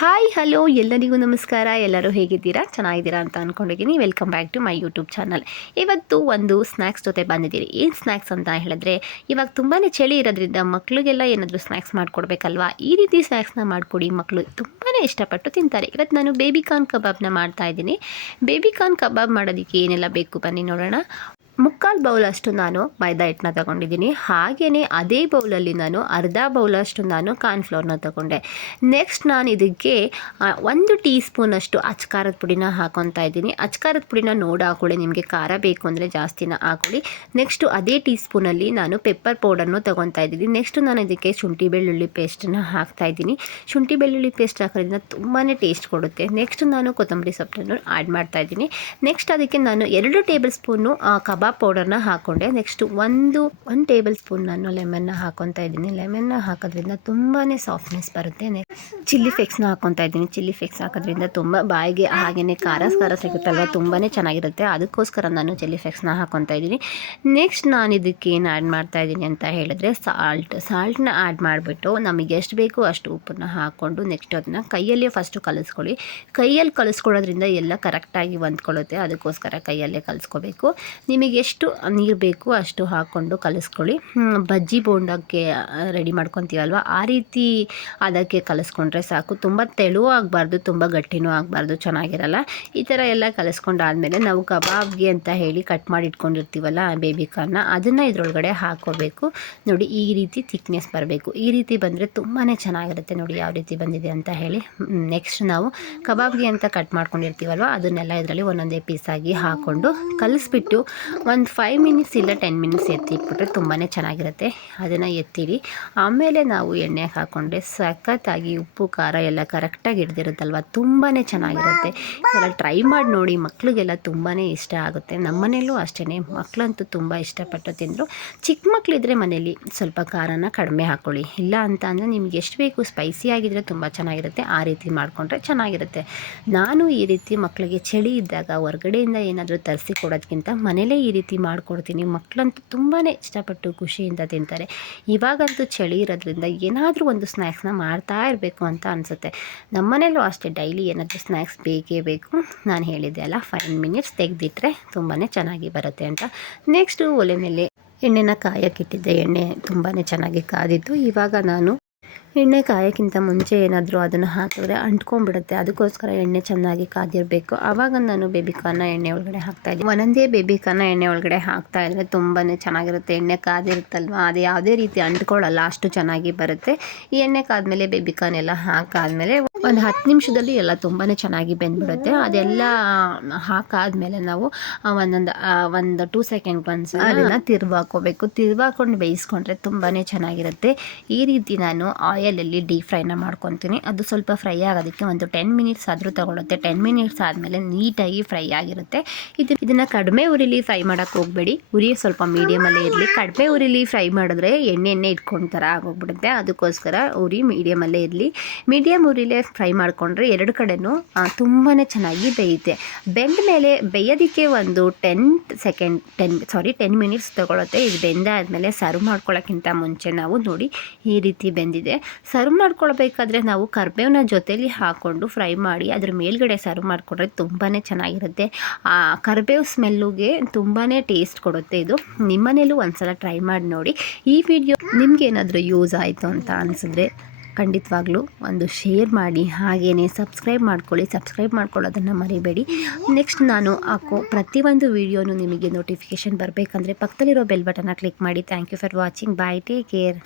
Hi hello ಎಲ್ಲರಿಗೂ ನಮಸ್ಕಾರ. ಎಲ್ಲರೂ ಹೇಗಿದ್ದೀರಾ? ಚೆನ್ನಾಗಿದ್ದೀರಾ ಅಂತ ಅಂದ್ಕೊಂಡಿದ್ದೀನಿ welcome back to my YouTube channel ಇವತ್ತು ಒಂದು ಸ್ನ್ಯಾಕ್ಸ್ ಜೊತೆ ಬಂದಿದ್ದೀರಿ. ಏನು ಸ್ನ್ಯಾಕ್ಸ್ ಅಂತ ಹೇಳಿದ್ರೆ, ಇವಾಗ ತುಂಬಾ ಚಳಿ ಇರೋದ್ರಿಂದ ಮಕ್ಕಳಿಗೆಲ್ಲ ಏನಾದರೂ ಸ್ನ್ಯಾಕ್ಸ್ ಮಾಡಿಕೊಡ್ಬೇಕಲ್ವಾ? ಈ ರೀತಿ ಸ್ನ್ಯಾಕ್ಸ್ನ ಮಾಡಿಕೊಡಿ. ಮಕ್ಕಳು ತುಂಬಾ ಇಷ್ಟಪಟ್ಟು ತಿಂತಾರೆ. ಇವತ್ತು ನಾನು ಬೇಬಿ ಕಾರ್ನ್ ಕಬಾಬ್ನ ಮಾಡ್ತಾ ಇದ್ದೀನಿ. ಬೇಬಿ ಕಾರ್ನ್ ಕಬಾಬ್ ಮಾಡೋದಕ್ಕೆ ಏನೆಲ್ಲ ಬೇಕು ಬನ್ನಿ ನೋಡೋಣ. ಮುಕ್ಕಾಲು ಬೌಲಷ್ಟು ನಾನು ಮೈದಾ ಹಿಟ್ಟನ್ನ ತಗೊಂಡಿದ್ದೀನಿ. ಹಾಗೆಯೇ ಅದೇ ಬೌಲಲ್ಲಿ ನಾನು ಅರ್ಧ ಬೌಲಷ್ಟು ನಾನು ಕಾರ್ನ್ಫ್ಲೋರ್ನ ತಗೊಂಡೆ. ನೆಕ್ಸ್ಟ್ ನಾನು ಇದಕ್ಕೆ ಒಂದು ಟೀ ಸ್ಪೂನಷ್ಟು ಅಚ್ಕಾರದ ಪುಡಿನ ಹಾಕೊತಾ ಇದ್ದೀನಿ. ಅಚ್ಕಾರದ ಪುಡಿನ ನೋಡಿ ಹಾಕೊಳ್ಳಿ, ನಿಮಗೆ ಖಾರ ಬೇಕು ಅಂದರೆ ಜಾಸ್ತಿನ ಹಾಕೊಳ್ಳಿ. ನೆಕ್ಸ್ಟು ಅದೇ ಟೀ ಸ್ಪೂನಲ್ಲಿ ನಾನು ಪೆಪ್ಪರ್ ಪೌಡರ್ನು ತಗೊತಾ ಇದ್ದೀನಿ. ನೆಕ್ಸ್ಟು ನಾನು ಇದಕ್ಕೆ ಶುಂಠಿ ಬೆಳ್ಳುಳ್ಳಿ ಪೇಸ್ಟನ್ನು ಹಾಕ್ತಾ ಇದ್ದೀನಿ. ಶುಂಠಿ ಬೆಳ್ಳುಳ್ಳಿ ಪೇಸ್ಟ್ ಹಾಕೋದ್ರಿಂದ ತುಂಬಾ ಟೇಸ್ಟ್ ಕೊಡುತ್ತೆ. ನೆಕ್ಸ್ಟ್ ನಾನು ಕೊತ್ತಂಬರಿ ಸೊಪ್ಪನ್ನು ಆ್ಯಡ್ ಮಾಡ್ತಾ ಇದ್ದೀನಿ. ನೆಕ್ಸ್ಟ್ ಅದಕ್ಕೆ ನಾನು ಎರಡು ಟೇಬಲ್ ಸ್ಪೂನು ಕಬಾಬ್ ಪೌಡರ್ನ ಹಾಕ್ಕೊಂಡೆ ನೆಕ್ಸ್ಟ್ ಒಂದು ಒಂದು ಟೇಬಲ್ ಸ್ಪೂನ್ ನಾನು ಲೆಮನ್ನ ಹಾಕೊತಾ ಇದ್ದೀನಿ. ಲೆಮನ್ನ ಹಾಕೋದ್ರಿಂದ ತುಂಬಾ ಸಾಫ್ಟ್ನೆಸ್ ಬರುತ್ತೆ. ನೆಕ್ಸ್ಟ್ ಚಿಲ್ಲಿ ಫ್ಲೇಕ್ಸ್ನ ಹಾಕೊತಾ ಇದ್ದೀನಿ. ಚಿಲ್ಲಿ ಫ್ಲೇಕ್ಸ್ ಹಾಕೋದ್ರಿಂದ ತುಂಬ ಬಾಯಿಗೆ ಹಾಗೆಯೇ ಖಾರ ಖಾರ ಸಿಗುತ್ತಲ್ವ? ತುಂಬಾ ಚೆನ್ನಾಗಿರುತ್ತೆ. ಅದಕ್ಕೋಸ್ಕರ ನಾನು ಚಿಲ್ಲಿ ಫ್ಲೇಕ್ಸ್ನ ಹಾಕೊತಾ ಇದ್ದೀನಿ. ನೆಕ್ಸ್ಟ್ ನಾನು ಇದಕ್ಕೆ ಏನು ಆ್ಯಡ್ ಮಾಡ್ತಾ ಇದ್ದೀನಿ ಅಂತ ಹೇಳಿದ್ರೆ ಸಾಲ್ಟ್ ಸಾಲ್ಟ್ನ ಆ್ಯಡ್ ಮಾಡಿಬಿಟ್ಟು ನಮಗೆ ಎಷ್ಟು ಬೇಕೋ ಅಷ್ಟು ಉಪ್ಪನ್ನ ಹಾಕ್ಕೊಂಡು ನೆಕ್ಸ್ಟ್ ಅದನ್ನ ಕೈಯಲ್ಲೇ ಫಸ್ಟು ಕಲಿಸ್ಕೊಳ್ಳಿ. ಕೈಯಲ್ಲಿ ಕಲಿಸ್ಕೊಳ್ಳೋದ್ರಿಂದ ಎಲ್ಲ ಕರೆಕ್ಟಾಗಿ ಹೊಂದ್ಕೊಳ್ಳುತ್ತೆ. ಅದಕ್ಕೋಸ್ಕರ ಕೈಯಲ್ಲೇ ಕಲಿಸ್ಕೋಬೇಕು. ನಿಮಗೆ ಎಷ್ಟು ನೀರು ಬೇಕು ಅಷ್ಟು ಹಾಕ್ಕೊಂಡು ಕಲಿಸ್ಕೊಳ್ಳಿ. ಬಜ್ಜಿ ಬೋಂಡಕ್ಕೆ ರೆಡಿ ಮಾಡ್ಕೊತೀವಲ್ವ ಆ ರೀತಿ ಅದಕ್ಕೆ ಕಲಿಸ್ಕೊಂಡ್ರೆ ಸಾಕು. ತುಂಬ ತೆಳು ಆಗಬಾರ್ದು, ತುಂಬ ಗಟ್ಟಿನೂ ಆಗಬಾರ್ದು, ಚೆನ್ನಾಗಿರಲ್ಲ. ಈ ಥರ ಎಲ್ಲ ಕಲಿಸ್ಕೊಂಡಾದ್ಮೇಲೆ ನಾವು ಕಬಾಬ್ಗೆ ಅಂತ ಹೇಳಿ ಕಟ್ ಮಾಡಿ ಇಟ್ಕೊಂಡಿರ್ತೀವಲ್ಲ ಬೇಬಿ ಕಾರ್ನ, ಅದನ್ನು ಇದರೊಳಗಡೆ ಹಾಕೋಬೇಕು ನೋಡಿ, ಈ ರೀತಿ ಥಿಕ್ನೆಸ್ ಬರಬೇಕು. ಈ ರೀತಿ ಬಂದರೆ ತುಂಬಾ ಚೆನ್ನಾಗಿರುತ್ತೆ. ನೋಡಿ, ಯಾವ ರೀತಿ ಬಂದಿದೆ ಅಂತ ಹೇಳಿ. ನೆಕ್ಸ್ಟ್ ನಾವು ಕಬಾಬ್ಗೆ ಅಂತ ಕಟ್ ಮಾಡ್ಕೊಂಡಿರ್ತೀವಲ್ವ, ಅದನ್ನೆಲ್ಲ ಇದರಲ್ಲಿ ಒಂದೊಂದೇ ಪೀಸಾಗಿ ಹಾಕ್ಕೊಂಡು ಕಲಿಸ್ಬಿಟ್ಟು ಒಂದು ಫೈವ್ ಮಿನಿಟ್ಸ್ ಇಲ್ಲ ಟೆನ್ ಮಿನಿಟ್ಸ್ ಎತ್ತಿಟ್ಬಿಟ್ರೆ ತುಂಬಾ ಚೆನ್ನಾಗಿರುತ್ತೆ. ಅದನ್ನು ಎತ್ತೀವಿ. ಆಮೇಲೆ ನಾವು ಎಣ್ಣೆ ಹಾಕ್ಕೊಂಡ್ರೆ ಸಖತ್ತಾಗಿ ಉಪ್ಪು, ಖಾರ ಎಲ್ಲ ಕರೆಕ್ಟಾಗಿ ಹಿಡ್ದಿರುತ್ತಲ್ವ? ತುಂಬಾ ಚೆನ್ನಾಗಿರುತ್ತೆ. ಇದೆಲ್ಲ ಟ್ರೈ ಮಾಡಿ ನೋಡಿ. ಮಕ್ಕಳಿಗೆಲ್ಲ ತುಂಬಾ ಇಷ್ಟ ಆಗುತ್ತೆ. ನಮ್ಮನೇಲೂ ಅಷ್ಟೇ ಮಕ್ಕಳಂತೂ ತುಂಬ ಇಷ್ಟಪಟ್ಟು ತಿಂದರು. ಚಿಕ್ಕ ಮಕ್ಕಳಿದ್ರೆ ಮನೇಲಿ ಸ್ವಲ್ಪ ಖಾರನ ಕಡಿಮೆ ಹಾಕ್ಕೊಳ್ಳಿ ಇಲ್ಲ ಅಂತ ಅಂದರೆ ನಿಮ್ಗೆ ಎಷ್ಟು ಬೇಕು ಸ್ಪೈಸಿ ಆಗಿದ್ರೆ ತುಂಬ ಚೆನ್ನಾಗಿರುತ್ತೆ. ಆ ರೀತಿ ಮಾಡಿಕೊಂಡ್ರೆ ಚೆನ್ನಾಗಿರುತ್ತೆ. ನಾನು ಈ ರೀತಿ ಮಕ್ಕಳಿಗೆ ಚಳಿ ಇದ್ದಾಗ ಹೊರಗಡೆಯಿಂದ ಏನಾದರೂ ತರಿಸಿ ಕೊಡೋದಕ್ಕಿಂತ ಮನೇಲೇ ರೀತಿ ಮಾಡಿಕೊಡ್ತೀನಿ. ಮಕ್ಕಳಂತೂ ತುಂಬಾ ಇಷ್ಟಪಟ್ಟು ಖುಷಿಯಿಂದ ತಿಂತಾರೆ. ಇವಾಗಂತೂ ಚಳಿ ಇರೋದ್ರಿಂದ ಏನಾದರೂ ಒಂದು ಸ್ನ್ಯಾಕ್ಸ್ನ ಮಾಡ್ತಾ ಇರಬೇಕು ಅಂತ ಅನಿಸುತ್ತೆ. ನಮ್ಮನೇಲೂ ಅಷ್ಟೇ, ಡೈಲಿ ಏನಾದರೂ ಸ್ನ್ಯಾಕ್ಸ್ ಬೇಕೇ ಬೇಕು. ನಾನು ಹೇಳಿದ್ದೆ ಅಲ್ಲ, ಫೈವ್ ಮಿನಿಟ್ಸ್ ತೆಗೆದಿಟ್ರೆ ತುಂಬಾ ಚೆನ್ನಾಗಿ ಬರುತ್ತೆ ಅಂತ. ನೆಕ್ಸ್ಟು ಒಲೆ ಮೇಲೆ ಎಣ್ಣೆನ ಕಾಯಕ್ಕಿಟ್ಟಿದ್ದೆ ಎಣ್ಣೆ ತುಂಬಾ ಚೆನ್ನಾಗಿ ಕಾದಿತ್ತು ಇವಾಗ ನಾನು ಎಣ್ಣೆ ಕಾಯೋಕ್ಕಿಂತ ಮುಂಚೆ ಏನಾದರೂ ಅದನ್ನು ಹಾಕಿದ್ರೆ ಅಂಟ್ಕೊಂಡ್ಬಿಡುತ್ತೆ. ಅದಕ್ಕೋಸ್ಕರ ಎಣ್ಣೆ ಚೆನ್ನಾಗಿ ಕಾದಿರಬೇಕು. ಆವಾಗ ನಾನು ಬೇಬಿ ಕಾರ್ನ ಎಣ್ಣೆ ಒಳಗಡೆ ಹಾಕ್ತಾ ಇದ್ದೀನಿ ಒಂದೊಂದೇ ಬೇಬಿಕಾರ್ನ ಎಣ್ಣೆ ಒಳಗಡೆ ಹಾಕ್ತಾ ಇದ್ದರೆ ತುಂಬಾ ಚೆನ್ನಾಗಿರುತ್ತೆ. ಎಣ್ಣೆ ಕಾದಿರುತ್ತಲ್ವ? ಅದು ಯಾವುದೇ ರೀತಿ ಅಂಟ್ಕೊಳ್ಳಲ್ಲ. ಅಷ್ಟು ಚೆನ್ನಾಗಿ ಬರುತ್ತೆ. ಈ ಎಣ್ಣೆ ಕಾದ್ಮೇಲೆ ಬೇಬಿಕಾರ್ನ್ ಎಲ್ಲ ಹಾಕಾದ್ಮೇಲೆ ಒಂದು ಹತ್ತು ನಿಮಿಷದಲ್ಲಿ ಎಲ್ಲ ತುಂಬಾ ಚೆನ್ನಾಗಿ ಬೆಂದ್ಬಿಡುತ್ತೆ. ಅದೆಲ್ಲ ಹಾಕಾದ್ಮೇಲೆ ನಾವು ಒಂದೊಂದು ಒಂದು ಟೂ ಸೆಕೆಂಡ್ ಒನ್ಸ್ ಅದನ್ನು ತಿರ್ವಾಕೋಬೇಕು. ತಿರ್ವಾಕೊಂಡು ಬೇಯಿಸ್ಕೊಂಡ್ರೆ ತುಂಬಾ ಚೆನ್ನಾಗಿರುತ್ತೆ. ಈ ರೀತಿ ನಾನು ಆಯಲಲ್ಲಿ ಡೀಪ್ ಫ್ರೈನ ಮಾಡ್ಕೊತೀನಿ. ಅದು ಸ್ವಲ್ಪ ಫ್ರೈ ಆಗೋದಕ್ಕೆ ಒಂದು ಟೆನ್ ಮಿನಿಟ್ಸ್ ಆದರೂ ತಗೊಳುತ್ತೆ. ಟೆನ್ ಮಿನಿಟ್ಸ್ ಆದಮೇಲೆ ನೀಟಾಗಿ ಫ್ರೈ ಆಗಿರುತ್ತೆ. ಇದು, ಇದನ್ನು ಕಡಿಮೆ ಉರಿಲಿ ಫ್ರೈ ಮಾಡೋಕ್ಕೆ ಹೋಗಬೇಡಿ. ಉರಿ ಸ್ವಲ್ಪ ಮೀಡಿಯಮಲ್ಲೇ ಇರಲಿ. ಕಡಿಮೆ ಉರಿಲಿ ಫ್ರೈ ಮಾಡಿದ್ರೆ ಎಣ್ಣೆ ಎಣ್ಣೆ ಇಟ್ಕೊಂಡು ಥರ ಆಗೋಗ್ಬಿಡುತ್ತೆ. ಅದಕ್ಕೋಸ್ಕರ ಉರಿ ಮೀಡಿಯಮಲ್ಲೇ ಇರಲಿ. ಮೀಡಿಯಮ್ ಉರಿಲೇ ಫ್ರೈ ಮಾಡಿಕೊಂಡ್ರೆ ಎರಡು ಕಡೆನೂ ತುಂಬಾ ಚೆನ್ನಾಗಿ ಬೇಯುತ್ತೆ. ಬೆಂದ ಮೇಲೆ ಬೇಯೋದಕ್ಕೆ ಒಂದು ten second ten sorry ten minutes ತೊಗೊಳುತ್ತೆ. ಇದು ಬೆಂದಾದಮೇಲೆ ಸರ್ವ್ ಮಾಡ್ಕೊಳ್ಳೋಕ್ಕಿಂತ ಮುಂಚೆ ನಾವು ನೋಡಿ ಈ ರೀತಿ ಬೆಂದಿದೆ. ಸರ್ವ್ ಮಾಡ್ಕೊಳ್ಬೇಕಾದ್ರೆ ನಾವು ಕರ್ಬೇವಿನ ಜೊತೆಯಲ್ಲಿ ಹಾಕ್ಕೊಂಡು ಫ್ರೈ ಮಾಡಿ ಅದ್ರ ಮೇಲ್ಗಡೆ ಸರ್ವ್ ಮಾಡಿಕೊಂಡ್ರೆ ತುಂಬಾ ಚೆನ್ನಾಗಿರುತ್ತೆ. ಆ ಕರ್ಬೇವು ಸ್ಮೆಲ್ಲುಗೆ ತುಂಬಾ ಟೇಸ್ಟ್ ಕೊಡುತ್ತೆ ಇದು. ನಿಮ್ಮನೇಲೂ ಒಂದ್ಸಲ ಟ್ರೈ ಮಾಡಿ ನೋಡಿ. ಈ ವಿಡಿಯೋ ನಿಮ್ಗೆ ಏನಾದರೂ ಯೂಸ್ ಆಯಿತು ಅಂತ ಅನಿಸಿದ್ರೆ ಖಂಡಿತವಾಗ್ಲೂ ಒಂದು ಶೇರ್ ಮಾಡಿ. ಹಾಗೇ ಸಬ್ಸ್ಕ್ರೈಬ್ ಮಾಡ್ಕೊಳ್ಳಿ. ಸಬ್ಸ್ಕ್ರೈಬ್ ಮಾಡ್ಕೊಳ್ಳೋದನ್ನು ಮರಿಬೇಡಿ. ನೆಕ್ಸ್ಟ್ ನಾನು ಹಾಕೋ ಪ್ರತಿಯೊಂದು ವೀಡಿಯೋನು ನಿಮಗೆ ನೋಟಿಫಿಕೇಷನ್ ಬರಬೇಕಂದ್ರೆ ಪಕ್ಕದಲ್ಲಿರೋ ಬೆಲ್ ಬಟನ್ನ ಕ್ಲಿಕ್ ಮಾಡಿ. Thank you for watching. Bye. Take care.